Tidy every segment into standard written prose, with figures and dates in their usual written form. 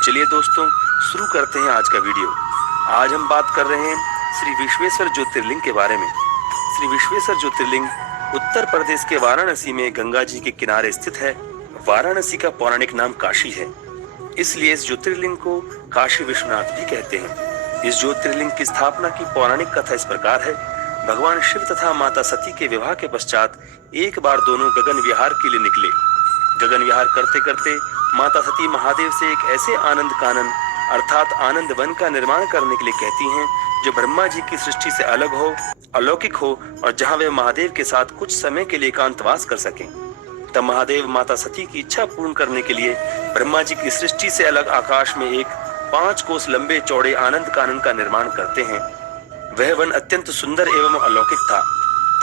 चलिए दोस्तों, शुरू करते हैं आज का वीडियो। आज हम बात कर रहे हैं श्री विश्वेश्वर ज्योतिर्लिंग के बारे में। श्री विश्वेश्वर ज्योतिर्लिंग उत्तर प्रदेश के वाराणसी में गंगा जी के किनारे स्थित है। वाराणसी का पौराणिक नाम काशी है, इसलिए इस ज्योतिर्लिंग को काशी विश्वनाथ भी कहते हैं। इस ज्योतिर्लिंग की स्थापना की पौराणिक कथा इस प्रकार है। भगवान शिव तथा माता सती के विवाह के पश्चात एक बार दोनों गगन विहार के लिए निकले। गगन विहार करते करते माता सती महादेव से एक ऐसे आनंद कानन अर्थात आनंद वन का निर्माण करने के लिए कहती हैं जो ब्रह्मा जी की सृष्टि से अलग हो, अलौकिक हो और जहां वे महादेव के साथ कुछ समय के लिए एकांतवास कर सकें। तब महादेव माता सती की इच्छा पूर्ण करने के लिए ब्रह्मा जी की सृष्टि से अलग आकाश में एक 5 कोस लंबे चौड़े आनंद कानन का निर्माण करते हैं। वह वन अत्यंत सुंदर एवं अलौकिक था।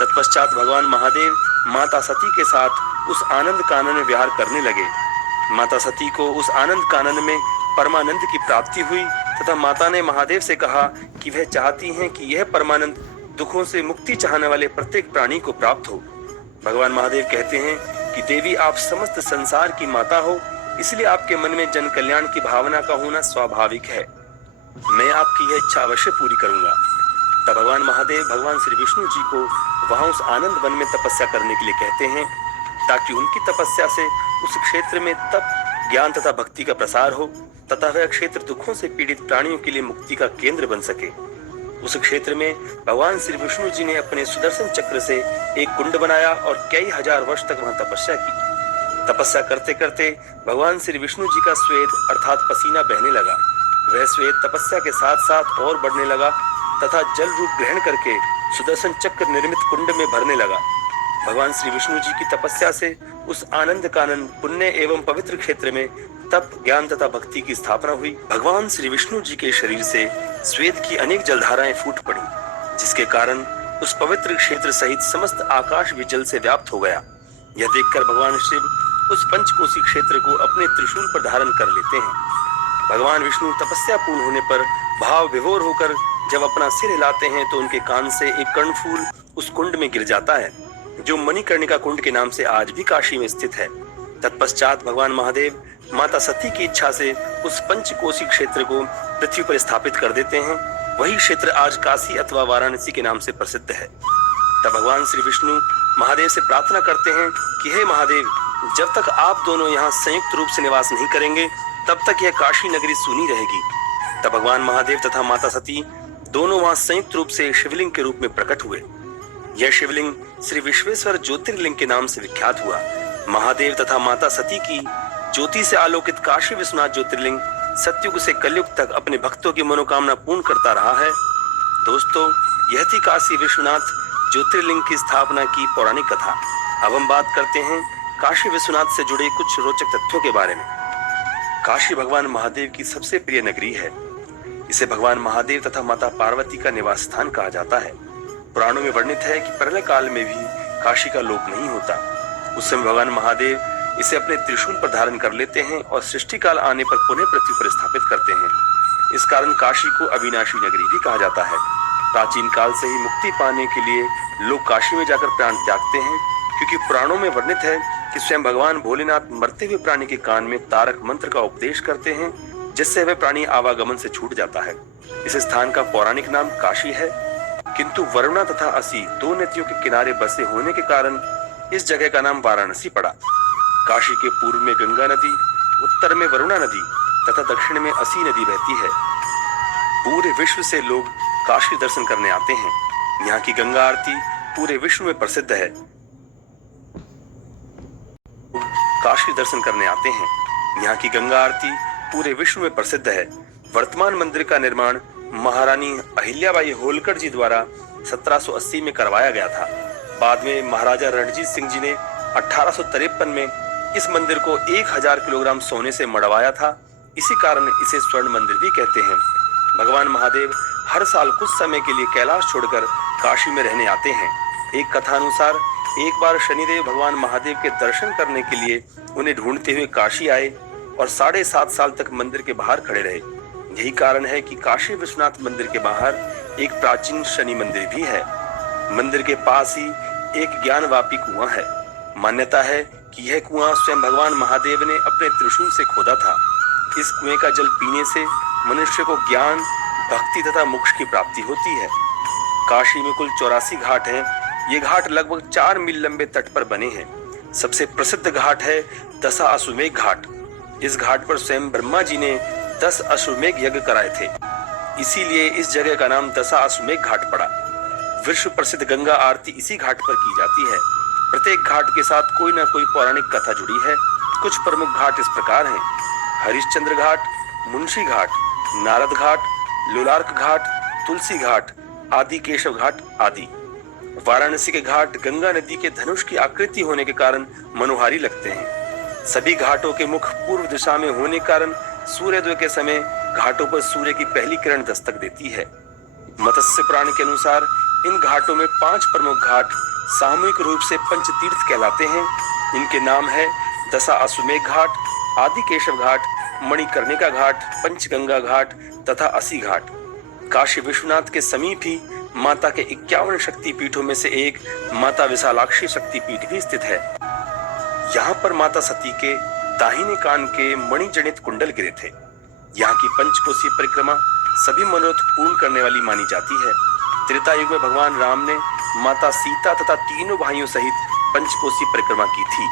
तत्पश्चात भगवान महादेव माता सती के साथ उस आनंद कानन में विहार करने लगे। माता सती को उस आनंद कानन में परमानंद की प्राप्ति हुई तथा माता ने महादेव से कहा कि वह चाहती हैं कि यह परमानंद दुखों से मुक्ति चाहने वाले प्रत्येक प्राणी को प्राप्त हो। भगवान महादेव कहते हैं कि देवी, आप समस्त संसार की माता हो, इसलिए आपके मन में जन कल्याण की भावना का होना स्वाभाविक है। मैं आपकी यह इच्छा अवश्य पूरी करूंगा। तब भगवान महादेव भगवान श्री विष्णु जी को वहां उस आनंद वन में तपस्या करने के लिए कहते हैं, ताकि उनकी तपस्या से उस क्षेत्र में तप, ज्ञान तथा भक्ति का प्रसार हो तथा वह क्षेत्र दुखों से पीड़ित प्राणियों के लिए मुक्ति का केंद्र बन सके। उस क्षेत्र में भगवान श्री विष्णु जी ने अपने सुदर्शन चक्र से एक कुंड बनाया और कई हजार वर्ष तक वहां तपस्या की। तपस्या करते करते भगवान श्री विष्णु जी का स्वेद अर्थात पसीना बहने लगा। वह स्वेद तपस्या के साथ साथ और बढ़ने लगा तथा जल रूप ग्रहण करके सुदर्शन चक्र निर्मित कुंड में भरने लगा। भगवान श्री विष्णु जी की तपस्या से उस आनंद कानन पुण्य एवं पवित्र क्षेत्र में तप, ज्ञान तथा भक्ति की स्थापना हुई। भगवान श्री विष्णु जी के शरीर से स्वेद की अनेक जलधाराएं फूट पड़ी, जिसके कारण उस पवित्र क्षेत्र सहित समस्त आकाश भी जल से व्याप्त हो गया। यह देखकर भगवान शिव उस पंचकोशी क्षेत्र को अपने त्रिशूल पर धारण कर लेते हैं। भगवान विष्णु तपस्या पूर्ण होने पर भाव विभोर होकर जब अपना सिर हिलाते हैं तो उनके कान से एक कर्णफूल उस कुंड में गिर जाता है, जो मणिकर्णिका कुंड के नाम से आज भी काशी में स्थित है। तत्पश्चात भगवान महादेव माता सती की इच्छा से उस पंचकोशी क्षेत्र को पृथ्वी पर स्थापित कर देते हैं। वही क्षेत्र आज काशी अथवा वाराणसी के नाम से प्रसिद्ध है। तब भगवान श्री विष्णु महादेव से प्रार्थना करते हैं कि हे महादेव, जब तक आप दोनों यहाँ संयुक्त रूप से निवास नहीं करेंगे तब तक यह काशी नगरी सूनी रहेगी। तब भगवान महादेव तथा माता सती दोनों वहां संयुक्त रूप से शिवलिंग के रूप में प्रकट हुए। यह शिवलिंग श्री विश्वेश्वर ज्योतिर्लिंग के नाम से विख्यात हुआ। महादेव तथा माता सती की ज्योति से आलोकित काशी विश्वनाथ ज्योतिर्लिंग सतयुग से कलयुग तक अपने भक्तों की मनोकामना पूर्ण करता रहा है। दोस्तों, यह थी काशी विश्वनाथ ज्योतिर्लिंग की स्थापना की पौराणिक कथा। अब हम बात करते हैं काशी विश्वनाथ से जुड़े कुछ रोचक तथ्यों के बारे में। काशी भगवान महादेव की सबसे प्रिय नगरी है। इसे भगवान महादेव तथा माता पार्वती का निवास स्थान कहा जाता है। पुराणों में वर्णित है कि प्रलय काल में भी काशी का लोप नहीं होता। उस समय भगवान महादेव इसे अपने त्रिशूल पर धारण कर लेते हैं और सृष्टि काल आने पर पुनः पृथ्वी पर स्थापित करते हैं। इस कारण काशी को अविनाशी नगरी भी कहा जाता है। प्राचीन काल से ही मुक्ति पाने के लिए लोग काशी में जाकर प्राण त्यागते हैं, क्योंकि पुराणों में वर्णित है कि स्वयं भगवान भोलेनाथ मरते हुए प्राणी के कान में तारक मंत्र का उपदेश करते हैं, जिससे वह प्राणी आवागमन से छूट जाता है। इस स्थान का पौराणिक नाम काशी है, किंतु वरुणा तथा असी दो नदियों के किनारे बसे होने के कारण इस जगह का नाम वाराणसी पड़ा। काशी के पूर्व में गंगा नदी, उत्तर में वरुणा नदी तथा दक्षिण में असी नदी बहती है। पूरे विश्व से लोग काशी दर्शन करने आते हैं। यहाँ की गंगा आरती पूरे विश्व में प्रसिद्ध है। काशी दर्शन करने आते हैं। यहाँ की गंगा आरती पूरे विश्व में प्रसिद्ध है। वर्तमान मंदिर का निर्माण महारानी अहिल्याबाई होलकर जी द्वारा 1780 में करवाया गया था। बाद में महाराजा रणजीत सिंह जी ने 1853 में इस मंदिर को 1000 किलोग्राम सोने से मढ़वाया था। इसी कारण इसे स्वर्ण मंदिर भी कहते हैं। भगवान महादेव हर साल कुछ समय के लिए कैलाश छोड़कर काशी में रहने आते हैं। एक कथा अनुसार एक बार शनिदेव भगवान महादेव के दर्शन करने के लिए उन्हें ढूंढते हुए काशी आए और 7.5 साल तक मंदिर के बाहर खड़े रहे। यही कारण है कि काशी विश्वनाथ मंदिर के बाहर एक प्राचीन शनि मंदिर भी है। मंदिर के पास ही एक ज्ञानवापी कुआं है। मान्यता है कि यह कुआं स्वयं भगवान महादेव ने अपने त्रिशूल से खोदा था। इस कुएं का जल पीने से मनुष्य को ज्ञान, भक्ति तथा मोक्ष की प्राप्ति होती है। काशी में कुल 84 घाट हैं। ये घाट लगभग 4 मील लंबे तट पर बने हैं। सबसे प्रसिद्ध घाट है दशा अश्वमेघ घाट। इस घाट पर स्वयं ब्रह्मा जी ने 10 अश्वमेघ यज्ञ कराए थे, इसीलिए इस जगह का नाम दशा अश्वमेघ घाट पड़ा। विश्व प्रसिद्ध गंगा आरती इसी घाट पर की जाती है। प्रत्येक घाट के साथ कोई न कोई पौराणिक कथा जुड़ी है। कुछ प्रमुख घाट इस प्रकार हैं: हरिश्चंद्र घाट, मुंशी घाट, नारद घाट, लोलार्क घाट, तुलसी घाट, आदि केशव घाट आदि। वाराणसी के घाट गंगा नदी के धनुष की आकृति होने के कारण मनोहारी लगते हैं। सभी घाटों के मुख पूर्व दिशा में होने के कारण सूर्योदय के समय घाटों पर सूर्य की पहली किरण दस्तक देती है। मत्स्य पुराण के अनुसार इन घाटों में 5 प्रमुख घाट सामूहिक रूप से पंचतीर्थ कहलाते हैं। इनके नाम है दशा अश्वमेघ घाट, आदि केशव घाट, मणिकर्णिका घाट, पंचगंगा घाट तथा असी घाट। काशी विश्वनाथ के समीप ही माता के 51 शक्ति पीठों में से एक माता विशालाक्षी शक्ति पीठ भी स्थित है। यहाँ पर माता सती के दाहिने कान के मणिजनित कुंडल गिरे थे। यहाँ की पंचकोसी परिक्रमा सभी मनोरथ पूर्ण करने वाली मानी जाती है। त्रेता युग में भगवान राम ने माता सीता तथा तीनों भाइयों सहित पंचकोसी परिक्रमा की थी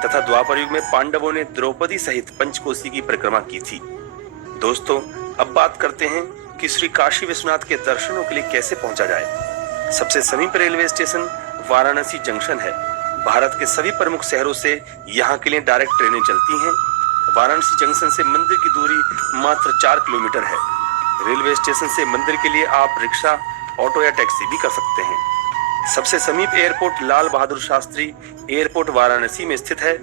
तथा द्वापर युग में पांडवों ने द्रौपदी सहित पंचकोसी की परिक्रमा की थी। दोस्तों, अब बात करते हैं कि श्री काशी विश्वनाथ के दर्शनों के लिए कैसे पहुंचा जाए। सबसे समीप रेलवे स्टेशन वाराणसी जंक्शन है। भारत के सभी प्रमुख शहरों से यहाँ के लिए डायरेक्ट ट्रेनें चलती हैं। वाराणसी जंक्शन से मंदिर की दूरी मात्र 4 किलोमीटर है। रेलवे स्टेशन से मंदिर के लिए आप रिक्शा, ऑटो या टैक्सी भी कर सकते हैं। सबसे समीप एयरपोर्ट लाल बहादुर शास्त्री एयरपोर्ट वाराणसी में स्थित है।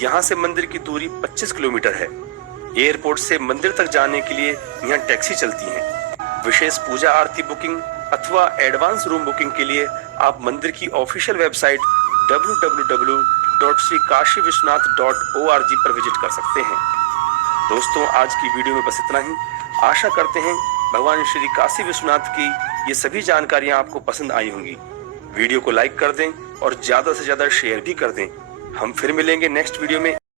यहाँ से मंदिर की दूरी 25 किलोमीटर है। एयरपोर्ट से मंदिर तक जाने के लिए यहाँ टैक्सी चलती हैं। विशेष पूजा आरती बुकिंग अथवा एडवांस रूम बुकिंग के लिए आप मंदिर की ऑफिशियल वेबसाइट www.shrikashiviswanath.org पर विजिट कर सकते हैं। दोस्तों, आज की वीडियो में बस इतना ही। आशा करते हैं भगवान श्री काशी विश्वनाथ की ये सभी जानकारियां आपको पसंद आई होंगी। वीडियो को लाइक कर दें और ज्यादा से ज्यादा शेयर भी कर दें। हम फिर मिलेंगे नेक्स्ट वीडियो में।